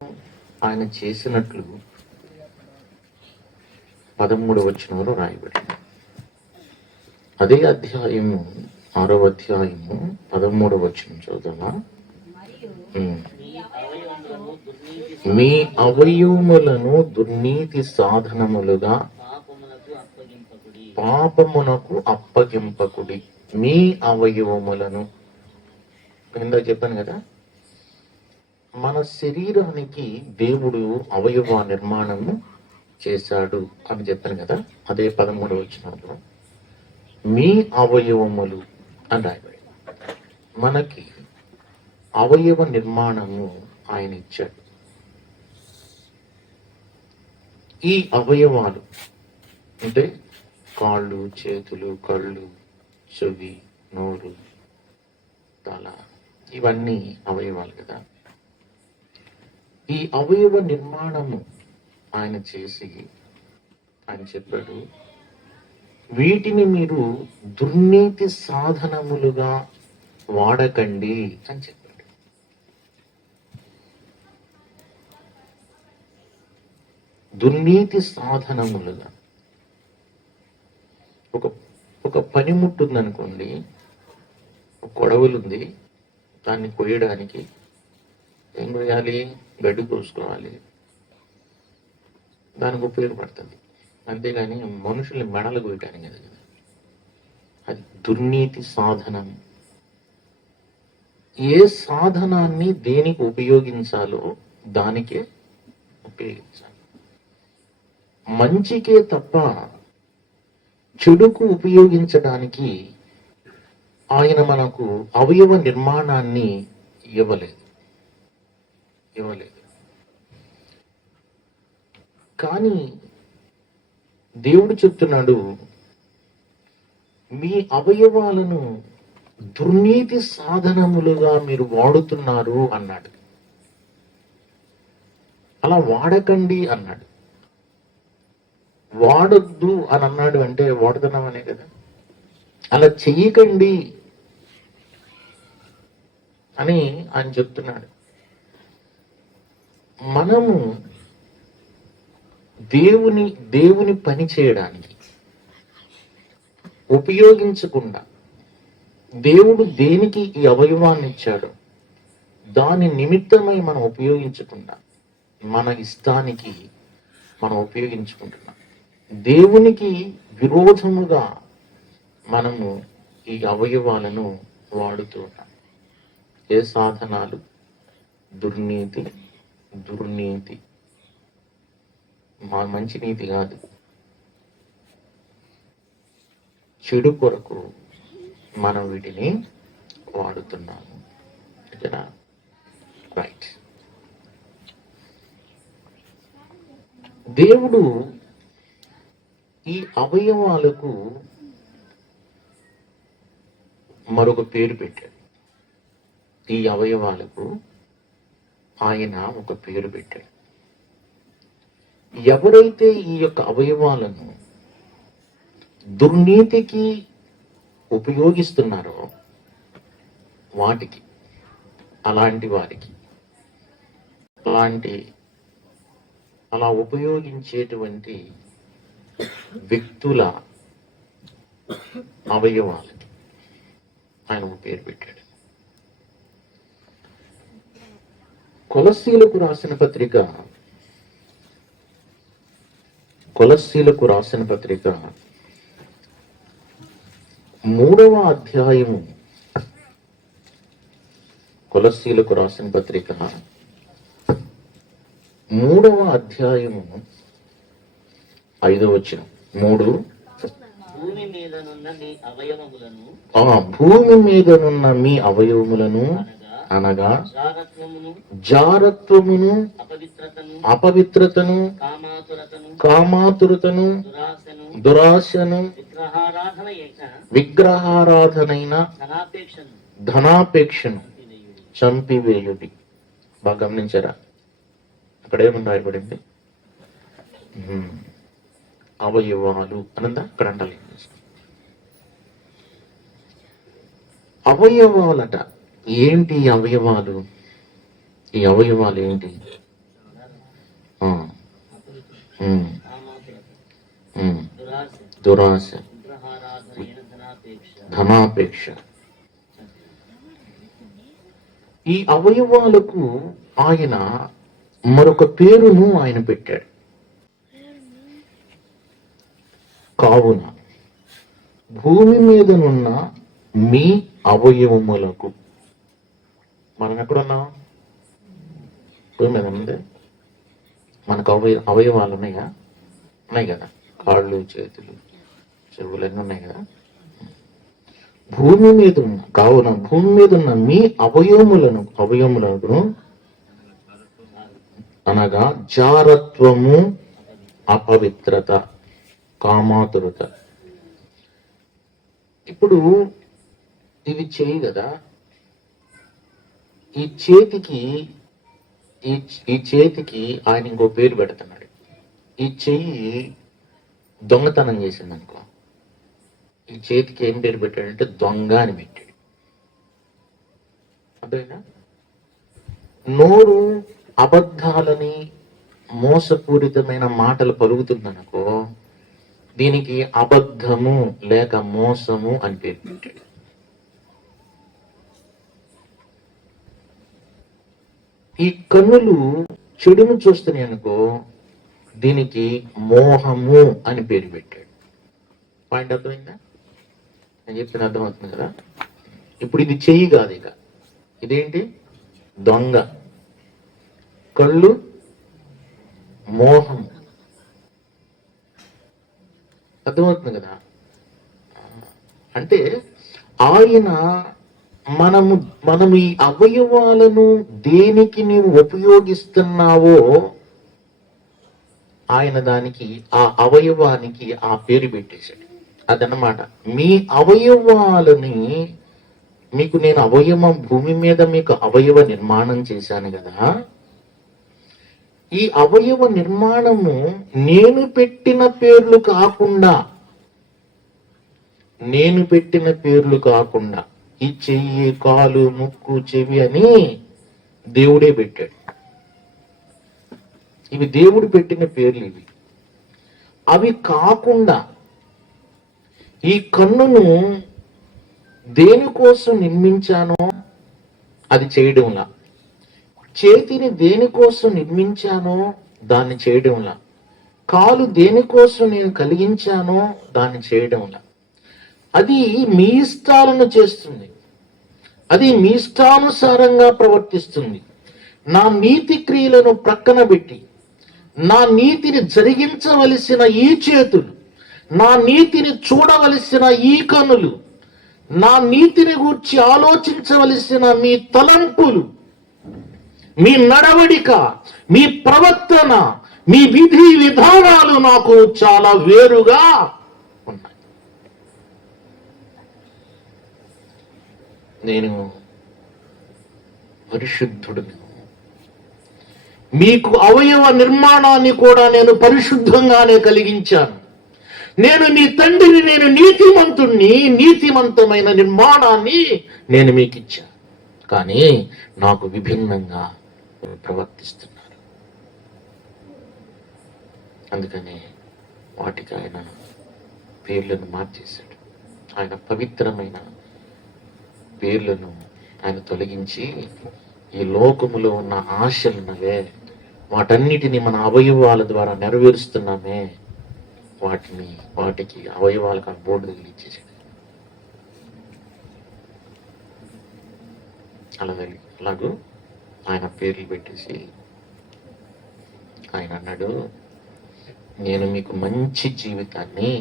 ఆయన చేసినట్లు 13వ వచనంలో రాయబడింది. అదే అధ్యాయము 6వ అధ్యాయము 13వ వచనం చదువుతున్నా. మీ అవయవములను దుర్నీతి సాధనములుగా పాపమునకు అప్పగింపకుడి. మీ అవయవములను కింద చెప్పాను కదా, మన శరీరానికి దేవుడు అవయవ నిర్మాణము చేశాడు అని చెప్పాను కదా. అదే 13వ వచనంలో మీ అవయవములు అని రాయబడి, మనకి అవయవ నిర్మాణము ఆయన ఇచ్చాడు. ఈ అవయవాలు అంటే కాళ్ళు, చేతులు, కళ్ళు, చెవి, నోరు, తల, ఇవన్నీ అవయవాలు కదా. ఈ అవయవ నిర్మాణము ఆయన చేసి ఆయన చెప్పాడు, వీటిని మీరు దుర్నీతి సాధనములుగా వాడకండి అని చెప్పాడు. దుర్నీతి సాధనములుగా ఒక పనిముట్టు ఉందనుకోండి, ఒక కొడవలుంది, దాన్ని కొయ్యడానికి ఏం కొయ్యాలి? గడ్డి కోసుకోవాలి, దానికి ఉపయోగపడుతుంది. అంతేగాని మనుషుల్ని మెడలు కొయ్యటానికి కదా. అది దుర్నీతి సాధనం. ఏ సాధనాన్ని దేనికి ఉపయోగించాలో దానికే ఉపయోగించాలి. మంచికే తప్ప చెడుకు ఉపయోగించడానికి ఆయన మనకు అవయవ నిర్మాణాన్ని ఇవ్వలేదు. కానీ దేవుడు చెప్తున్నాడు, మీ అవయవాలను దుర్నీతి సాధనములుగా మీరు వాడుతున్నారు అన్నాడు. అలా వాడకండి అన్నాడు. వాడొద్దు అని అన్నాడు అంటే వాడుతున్నామనే కదా. అలా చెయ్యకండి అని ఆయన చెప్తున్నాడు. మనము దేవుని పని చేయడానికి ఉపయోగించకుండా, దేవుడు దేనికి ఈ అవయవాన్ని ఇచ్చాడో దాని నిమిత్తమై మనం ఉపయోగించకుండా మన ఇష్టానికి మనం ఉపయోగించుకుంటున్నాం. దేవునికి విరోధముగా మనము ఈ అవయవాలను వాడుతూ ఉన్నాం. ఏ సాధనాలు? దుర్నీతి. మంచి నీతి కాదు, చెడు కొరకు మనం వీటిని వాడుతున్నాము. రైట్. దేవుడు ఈ అవయవాలకు మరొక పేరు పెట్టాడు. ఈ అవయవాలకు ఆయన ఒక పేరు పెట్టాడు. ఎవరైతే ఈ యొక్క అవయవాలను దుర్నీతికి ఉపయోగిస్తున్నారో వాటికి, అలాంటి వారికి, అలా ఉపయోగించేటువంటి వ్యక్తుల అవయవాలకి ఆయన ఒక పేరు పెట్టాడు. కొలస్సీలకు రాసిన పత్రిక 3వ అధ్యాయము, కొలస్సీలకు రాసిన పత్రిక 3వ అధ్యాయము 5వ వచనం. భూమి మీదనున్న మీ అవయవములను అనగా జారత్వమును, అపవిత్రతను, కామాతురతను, దురాశను, విగ్రహారాధనైన ధనాపేక్షను చంపివేయుడి. బాగా గమనించారా? అక్కడేమని రాయబడింది? అవయవాలు అనందా అక్కడ అంటాలి. అవయవాలట. ఏంటి అవయవాలు? ఈ అవయవాలు ఏంటి? ఉమ్, కామాతురత, ఉమ్, దురాశ, దురాశ, విగ్రహారాధన, ధనాపేక్ష. ధనాపేక్ష. ఈ అవయవాలకు ఆయన మరొక పేరును ఆయన పెట్టాడు. కావున భూమి మీదనున్న మీ అవయవములకు, మనం ఎక్కడున్నాం? భూమి మీద ఉంది. మనకు అవయవాలు ఉన్నాయా? ఉన్నాయి కదా. కాళ్ళు, చేతులు, చెవులు అన్నీ ఉన్నాయి కదా. భూమి మీద ఉన్న, కావున భూమి మీద ఉన్న మీ అవయవములను అనగా జారత్వము, అపవిత్రత, కామాతురత. ఇప్పుడు ఇవి చేయి కదా. ఈ చేతికి ఆయన ఇంకో పేరు పెడుతున్నాడు. ఈ చెయ్యి దొంగతనం చేసింది అనుకో, ఈ చేతికి ఏం పేరు పెట్టాడంటే దొంగ అని పెట్టాడు. అదేనా? నోరు అబద్ధాలని, మోసపూరితమైన మాటలు పలుకుతుందనుకో, దీనికి అబద్ధము లేక మోసము అని పేరు పెట్టాడు. ఈ కన్నులు చెడును చూస్తున్నాయి అనుకో, దీనికి మోహము అని పేరు పెట్టాడు. పాయింట్ అర్థమైందా? నేను చెప్తున్న అర్థమవుతుంది కదా. ఇప్పుడు ఇది చెయ్యి కాదు, ఇక ఇదేంటి? దొంగ. కళ్ళు మోహము. అర్థమవుతుంది కదా. అంటే ఆయన మనము ఈ అవయవాలను దేనికి నీవు ఉపయోగిస్తున్నావో ఆయన దానికి, ఆ అవయవానికి ఆ పేరు పెట్టేశాడు. అదన్నమాట. మీ అవయవాలని, మీకు నేను భూమి మీద మీకు అవయవ నిర్మాణం చేశాను కదా. ఈ అవయవ నిర్మాణము నేను పెట్టిన పేర్లు కాకుండా, ఈ చెయ్యి, కాలు, ముక్కు, చెవి అని దేవుడే పెట్టాడు. ఇవి దేవుడు పెట్టిన పేర్లు. ఇవి అవి కాకుండా ఈ కన్నును దేనికోసం నిర్మించానో అది చేయడంలా, చేతిని దేనికోసం నిర్మించానో దాన్ని చేయడంలా, కాలు దేనికోసం నేను కలిగించానో దాన్ని చేయడంలా. అది మీ ఇష్టాలను చేస్తుంది, అది మీ ఇష్టానుసారంగా ప్రవర్తిస్తుంది. నా నీతి క్రియలను ప్రక్కన పెట్టి, నా నీతిని జరిగించవలసిన ఈ చేతులు, నా నీతిని చూడవలసిన ఈ కనులు, నా నీతిని గూర్చి ఆలోచించవలసిన మీ తలంపులు, మీ నడవడిక, మీ ప్రవర్తన, మీ విధి విధానాలు నాకు చాలా వేరుగా ఉన్నాయి. నేను పరిశుద్ధుడును. మీకు అవయవ నిర్మాణాన్ని కూడా నేను పరిశుద్ధంగానే కలిగించాను. నేను నీ తండ్రిని, నేను నీతిమంతుణ్ణి, నీతిమంతమైన నిర్మాణాన్ని నేను మీకు ఇచ్చాను. కానీ నాకు విభిన్నంగా ప్రవర్తిస్తున్నారు. అందుకని వాటికి ఆయన పేర్లను మార్చేశాడు. ఆయన పవిత్రమైన పేర్లను ఆయన తొలగించి, ఈ లోకములో ఉన్న ఆశలున్నవే, వాటన్నిటిని మన అవయవాల ద్వారా నెరవేరుస్తున్నామే, వాటికి అవయవాలకు ఆ బోర్డు తగిలిచ్చేసాడు. అలాగూ ఆయన పేర్లు పెట్టేసి ఆయన అన్నాడు, నేను మీకు మంచి జీవితాన్ని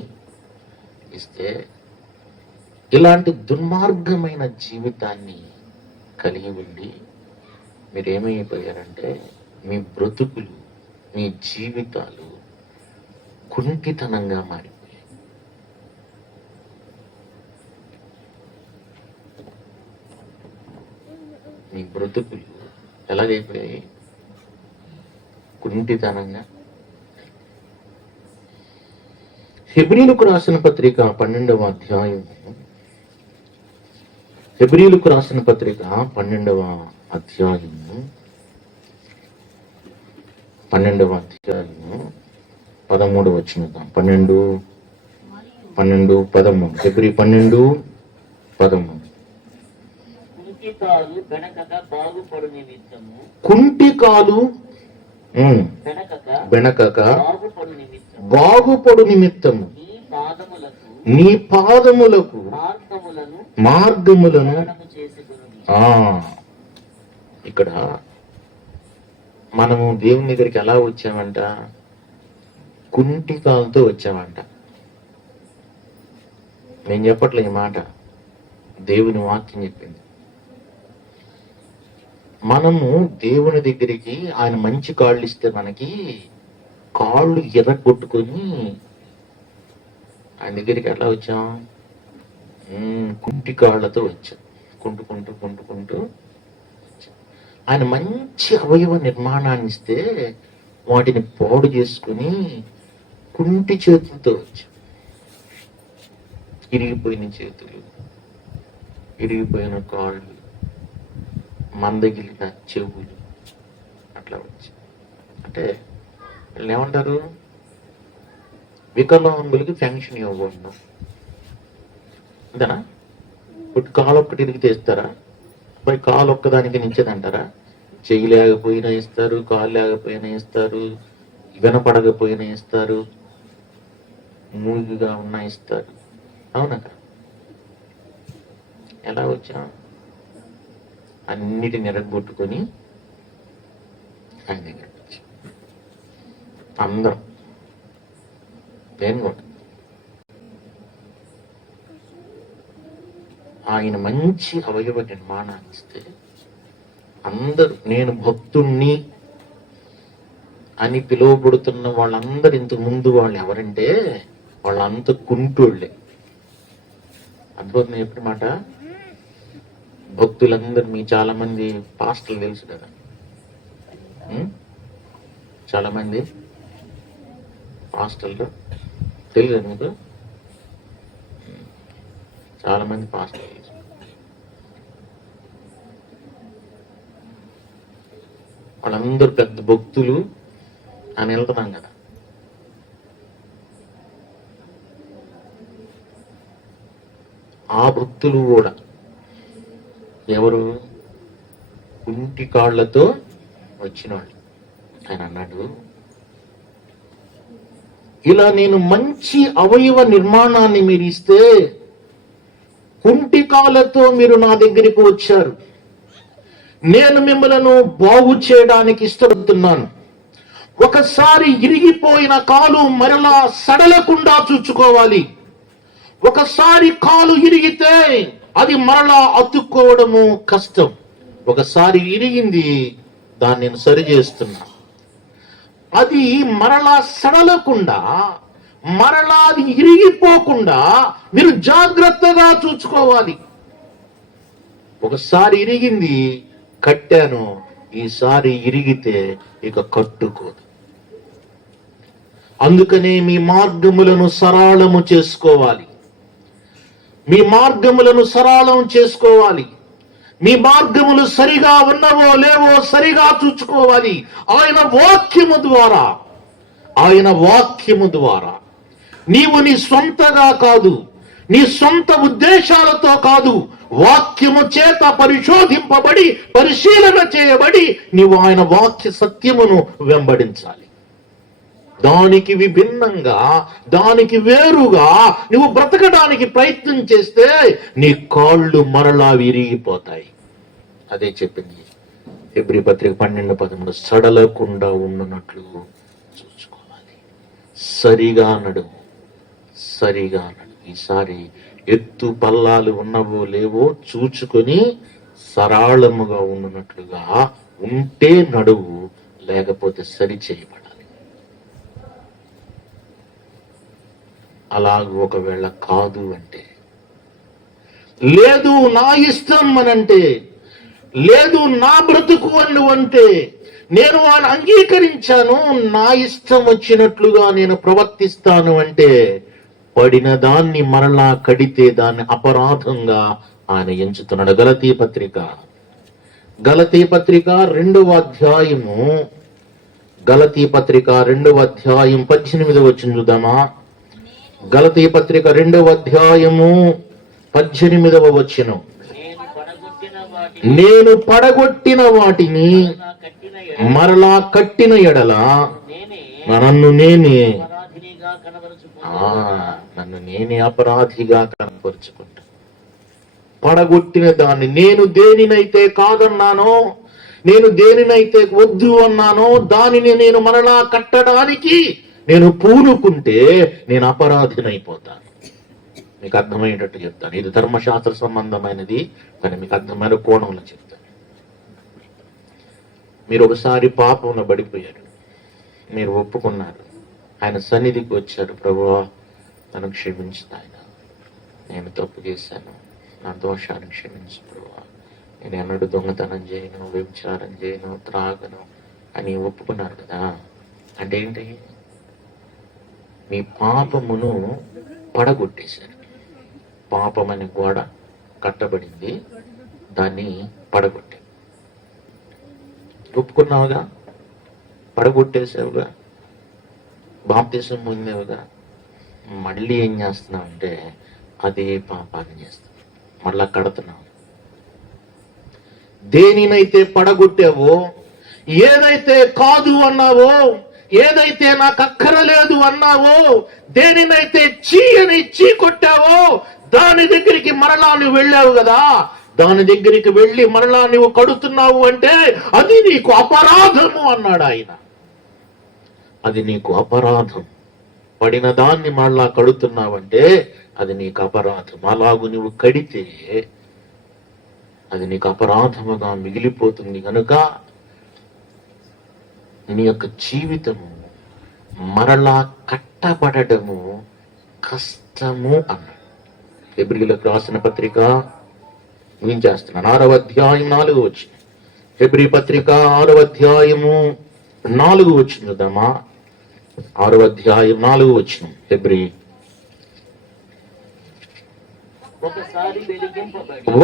ఇస్తే, ఇలాంటి దుర్మార్గమైన జీవితాన్ని కలిగి ఉండి మీరేమైపోయారంటే, మీ బ్రతుకులు, మీ జీవితాలు కుంటితనంగా మారిపోయాయి. మీ బ్రతుకులు ఎలాగైపోయాయి? కుంటితనంగా. హెబ్రీలకు రాసిన పత్రిక 12వ అధ్యాయము, హెబ్రీలకు రాసిన పత్రిక 12వ అధ్యాయము 13 వచనం 12:13 ఫిబ్రవరి 12:13 కుంటికాలు బెనకక బాగుపడు నిమిత్తము కుంటికాలు బెనకక బాగుపడు నిమిత్తము బాగుపడు నిమిత్తము నీ పాదములకు మార్గములను ఇక్కడ మనము దేవుని దగ్గరికి ఎలా వచ్చామంట? కుంటికాలతో వచ్చామంట. నేను చెప్పట్లే ఈ మాట, దేవుని వాక్యం చెప్పింది. మనము దేవుని దగ్గరికి ఆయన మంచి కాళ్ళు ఇస్తే మనకి కాళ్ళు ఎర్రగొట్టుకొని ఆయన దగ్గరికి ఎలా వచ్చాం? కుంటి కాళ్ళతో వచ్చాం. కుంటుకుంటూ ఆయన మంచి అవయవ నిర్మాణాన్ని ఇస్తే వాటిని పాడు చేసుకుని కుంటి చేతులతో వచ్చాం. ఇరిగిపోయిన చేతులు, ఇరిగిపోయిన కాళ్ళు, మందగిలిన చెవులు అట్లా వచ్చి, అంటే వీళ్ళు ఏమంటారు? వికలాంగులకి పెన్షన్ ఇవ్వకూడదు అంతేనా? ఇప్పుడు కాలు ఒక్కటి ఇరిగి తీస్తారా? మరి కాలు ఒక్కదానికి నిచ్చేదంటారా? చెయ్యి లేకపోయినా ఇస్తారు, కాలు లేకపోయినా ఇస్తారు, వినపడకపోయినా ఇస్తారు, మూగిగా ఉన్నా ఇస్తారు. అవునా? ఎలా వచ్చా? అన్నిటిని ఎరగొట్టుకొని ఆయన దగ్గర వచ్చి అందరం, నేను కూడా ఆయన మంచి అవయవ నిర్మాణాన్ని ఇస్తే అందరూ, నేను భక్తుణ్ణి అని పిలువబడుతున్న వాళ్ళందరూ ఇంతకు ముందు వాళ్ళు ఎవరంటే వాళ్ళంత కుంటోళ్ళే. అద్భుతం ఎప్పుడు మాట. భక్తులందరూ, మీ చాలా మంది పాస్టర్లు తెలుసు కదా, చాలా మంది పాస్టర్లు తెలియదు మీకు? చాలా మంది పాస్టర్లు తెలుసు. వాళ్ళందరూ పెద్ద భక్తులు అని వెళ్తున్నాం కదా. ఆ భక్తులు కూడా ఎవరు? కుంటి కాళ్లతో వచ్చిన వాళ్ళు. ఆయన అన్నాడు, ఇలా నేను మంచి అవయవ నిర్మాణాన్ని మీరు ఇస్తే కుంటి కాళ్ళతో మీరు నా దగ్గరికి వచ్చారు, నేను మిమ్మలను బాగు చేయడానికి ఇష్టపడుతున్నాను. ఒకసారి ఇరిగిపోయిన కాలు మరలా సడలకుండా చూసుకోవాలి. ఒకసారి కాలు ఇరిగితే అది మరలా అతుక్కోవడము కష్టం. ఒకసారి ఇరిగింది, దాన్ని నేను సరి చేస్తున్నా. అది మరలా సడలకుండా, మరలా అది ఇరిగిపోకుండా మీరు జాగ్రత్తగా చూసుకోవాలి. ఒకసారి ఇరిగింది, కట్టాను, ఈసారి ఇరిగితే ఇక కట్టుకోదు. అందుకనే మీ మార్గములను సరళము చేసుకోవాలి. మీ మార్గములను సరళం చేసుకోవాలి. మీ మార్గములు సరిగా ఉన్నవో లేవో సరిగా చూసుకోవాలి. ఆయన వాక్యము ద్వారా నీవు నీ సొంతగా కాదు, నీ సొంత ఉద్దేశాలతో కాదు, వాక్యము చేత పరిశోధింపబడి పరిశీలన చేయబడి నీవు ఆయన వాక్య సత్యమును వెంబడించాలి. దానికి విభిన్నంగా, దానికి వేరుగా నువ్వు బ్రతకడానికి ప్రయత్నం చేస్తే నీ కాళ్ళు మరలా విరిగిపోతాయి. అదే చెప్పింది ఫిబ్రవరి పత్రిక 12:13, సడలకుండా ఉండునట్లు చూసుకోవాలి. సరిగా నడుము. ఈసారి ఎత్తు పల్లాలు ఉన్నవో లేవో చూచుకొని సరళముగా ఉండునట్లుగా ఉంటే నడువు, లేకపోతే సరి చేయబడాలి. అలాగూ ఒకవేళ కాదు అంటే, లేదు నా ఇష్టం అనంటే, లేదు నా బ్రతుకు అంటే, నేను వాడిని అంగీకరించాను, నా ఇష్టం వచ్చినట్లుగా నేను ప్రవర్తిస్తాను అంటే, పడిన దాన్ని మరలా కడితే దాన్ని అపరాధంగా ఆయన ఎంచుతున్నాడు. గలతీ పత్రిక 2వ అధ్యాయము గలతీ పత్రిక 2వ అధ్యాయం 18 వచనం చూద్దామా? గలతీ పత్రిక 2వ అధ్యాయము 18వ వచనం. నేను పడగొట్టిన వాటిని మరలా కట్టిన ఎడల నన్ను నేనే అపరాధిగా కనపరుచుకుంటా. పడగొట్టిన దాన్ని, నేను దేనినైతే కాదన్నానో, నేను దేనినైతే వద్దు అన్నానో దానిని నేను మరలా కట్టడానికి నేను పూనుకుంటే నేను అపరాధినైపోతాను. మీకు అర్థమయ్యేటట్టు చెప్తాను. ఇది ధర్మశాస్త్ర సంబంధమైనది, కానీ మీకు అర్థమైన కోణంలో చెప్తాను. మీరు ఒకసారి పాపంలో పడిపోయారు, మీరు ఒప్పుకున్నారు, ఆయన సన్నిధికి వచ్చారు. ప్రభువా నన్ను క్షమించు నాయన, నేను తప్పు చేశాను, నా దోషాన్ని క్షమించు ప్రభువా, నేను ఎన్నడూ దొంగతనం చేయను, వ్యభిచారం చేయను, త్రాగను అని ఒప్పుకున్నారు కదా. అంటే ఏంటి? మీ పాపమును పడగొట్టేశారు. పాపం అనే గోడ కట్టబడింది, దాన్ని పడగొట్టావు. ఒప్పుకున్నావుగా, పడగొట్టేసావుగా, బాప్తిసం పొందావుగా. మళ్ళీ ఏం చేస్తున్నావు అంటే అదే పాపాన్ని చేస్తున్నావు, మళ్ళా కడుతున్నావు. దేనినైతే పడగొట్టావో, ఏదైతే కాదు అన్నావో, ఏదైతే నాకు అక్కరలేదు అన్నావో, దేనినైతే చీ అని చీ కొట్టావో, దాని దగ్గరికి మరలా నువ్వు వెళ్ళావు కదా. దాని దగ్గరికి వెళ్ళి మరలా నువ్వు కడుతున్నావు అంటే అది నీకు అపరాధము అన్నాడు ఆయన. అది నీకు అపరాధం. పడిన దాన్ని మళ్ళా కడుతున్నావంటే అది నీకు అపరాధం. అలాగు నువ్వు కడితే అది నీకు అపరాధముగా మిగిలిపోతుంది. కనుక నీ యొక్క జీవితము మరలా కట్టబడము కష్టము అన్నాడు. హెబ్రీయులకు రాసిన పత్రిక ముగించేస్తున్నాను, 6వ అధ్యాయం 4వ వచనం. హెబ్రీ పత్రిక 6వ అధ్యాయము 4వ వచనం చూద్దామా? 6వ అధ్యాయం 4వ వచనం. హెబ్రీ.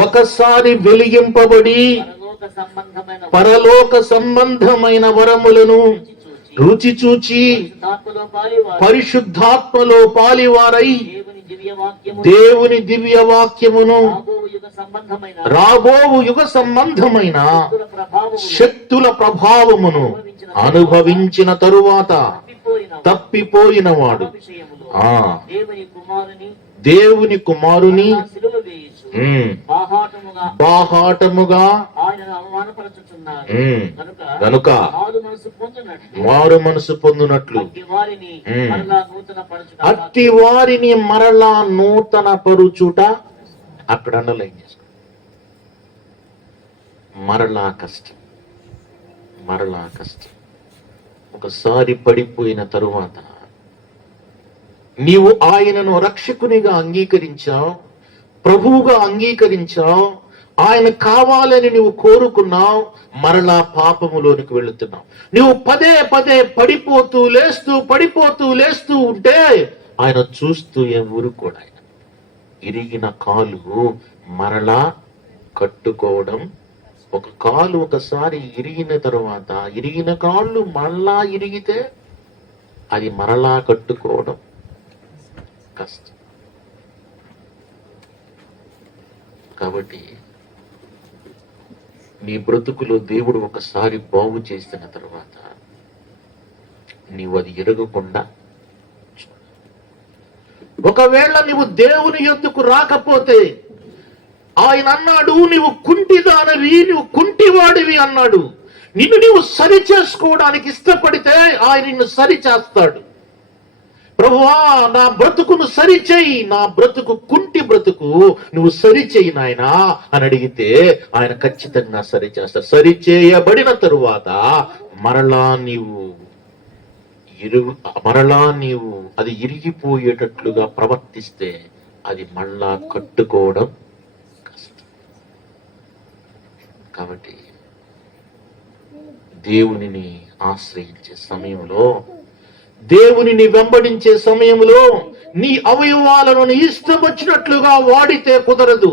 ఒకసారి వెలిగింపబడి పరలోక సంబంధమైన వరములను రుచి చూచి పరిశుద్ధాత్మలో పాలివారై దేవుని దివ్య వాక్యమును రాబోవు యుగ సంబంధమైన శక్తుల ప్రభావమును అనుభవించిన తరువాత తప్పిపోయిన వాడు దేవుని కుమారుని బాహాటముగా కనుక మారు మనసు పొందునట్లు అట్టి వారిని మరలా నూతన పరుచుట. అక్కడ అండర్లైన్ చేసుకో, మరలా కష్టం, మరలా కష్టం. ఒకసారి పడిపోయిన తరువాత నీవు ఆయనను రక్షకునిగా అంగీకరించావు, ప్రభువుగా అంగీకరించావు, ఆయన కావాలని నువ్వు కోరుకున్నావు, మరలా పాపములోనికి వెళుతున్నావు. నువ్వు పదే పదే పడిపోతూ లేస్తూ ఉంటే ఆయన చూస్తూ ఏం ఊరుకోడు. ఆయన ఇరిగిన కాలు మరలా కట్టుకోవడం. ఒక కాలు ఒకసారి ఇరిగిన తర్వాత, ఇరిగిన కాళ్ళు మరలా ఇరిగితే అది మరలా కట్టుకోవడం కష్టం. కాబట్టి నీ బ్రతుకులో దేవుడు ఒకసారి బాగు చేసిన తర్వాత నీవు అది ఎరగకుండా, ఒకవేళ నీవు దేవుని యొద్దకు రాకపోతే ఆయన అన్నాడు, నీవు కుంటిదానివి, నువ్వు కుంటివాడివి అన్నాడు. నిన్ను నీవు సరి చేసుకోవడానికి ఇష్టపడితే ఆయన నిన్ను సరి చేస్తాడు. ప్రభువా నా బ్రతుకును సరిచేయి, నా బ్రతుకు కుంటి బ్రతుకు నువ్వు సరిచేయి నాయనా అని అడిగితే ఆయన ఖచ్చితంగా సరిచేస్తాడు. సరిచేయబడిన తరువాత మరలా నీవు అది ఇరిగిపోయేటట్లుగా ప్రవర్తిస్తే అది మళ్ళా కట్టుకోవడం కష్టం. కాబట్టి దేవునిని ఆశ్రయించే సమయంలో, దేవునిని వెంబడించే సమయంలో నీ అవయవాలను ఇష్టం వచ్చినట్లుగా వాడితే కుదరదు.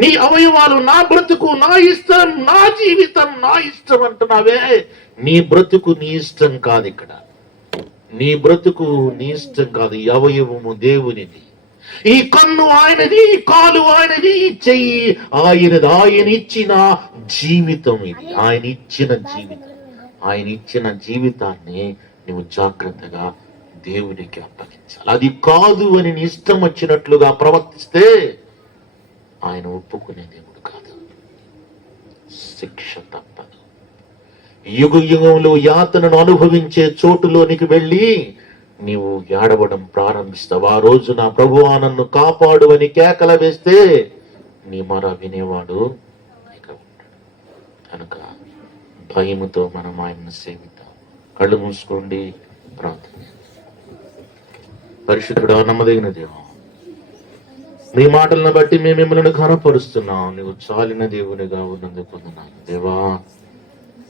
నీ అవయవాలు నా బ్రతుకు నా ఇష్టం, నా జీవితం నా ఇష్టం అంటున్నావే. నీ బ్రతుకు నీ ఇష్టం కాదు. ఇక్కడ నీ బ్రతుకు నీ ఇష్టం కాదు. ఈ అవయవము దేవునిది. ఈ కన్ను ఆయనది, ఈ కాలు ఆయనది, ఈ చెయ్యి ఆయనది. ఆయన ఇచ్చిన జీవితం ఇది. ఆయన ఇచ్చిన జీవితం. ఆయన ఇచ్చిన జీవితాన్ని నువ్వు జాగ్రత్తగా దేవునికి అప్పగించాలి. అది కాదు అని నీ ఇష్టం వచ్చినట్లుగా ప్రవర్తిస్తే ఆయన ఒప్పుకునే దేవుడు కాదు. శిక్ష తప్పదు. యుగ యుగంలో యాతనను అనుభవించే చోటులోనికి వెళ్ళి నీవు ఏడవడం ప్రారంభిస్తావు. ఆ రోజు నా ప్రభువా నన్ను కాపాడు అని కేకల వేస్తే నీ మర వినేవాడు ఇక ఉంటాడు. కనుక భయముతో మనం ఆయన్ని సేవిద్దాం. కళ్ళు మూసుకోండి, ప్రార్థన. పరిశుద్ధుడా, నమ్మదగిన దేవా, నీ మాటలను బట్టి మేము మిమ్మల్ని ఘనపరుస్తున్నాం. నువ్వు చాలిన దేవునిగా ఉన్నందుకు పొందున్నాను దేవా.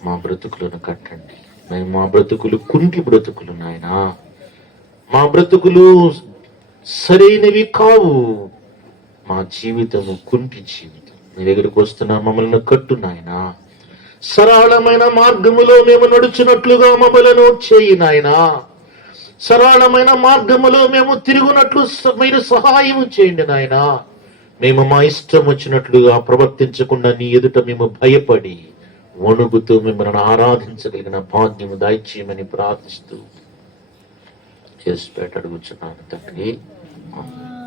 మా బ్రతుకులను కట్టండి. మేము మా బ్రతుకులు కుంటి బ్రతుకులు నాయనా. మా బ్రతుకులు సరైనవి కావు. మా జీవితము కుంటి జీవితం. నీ దగ్గరికి వస్తున్నా, మమ్మల్ని కట్టు నాయనా. సరళమైన మార్గములో మేము నడుచున్నట్లుగా మమ్మలను చేయి నాయనా. సరళమైన మార్గములో మేము తిరుగునట్లు మీరు సహాయం చేయండి నాయనా. మేము మా ఇష్టం వచ్చినట్లుగా ప్రవర్తించకుండా నీ ఎదుట మేము భయపడి వణుకుతూ మిమ్మల్ని ఆరాధించగలిగిన భాగ్యము దయచేయమని ప్రార్థిస్తూ చేసి అడుగుచున్నాను తండ్రి. ఆమేన్.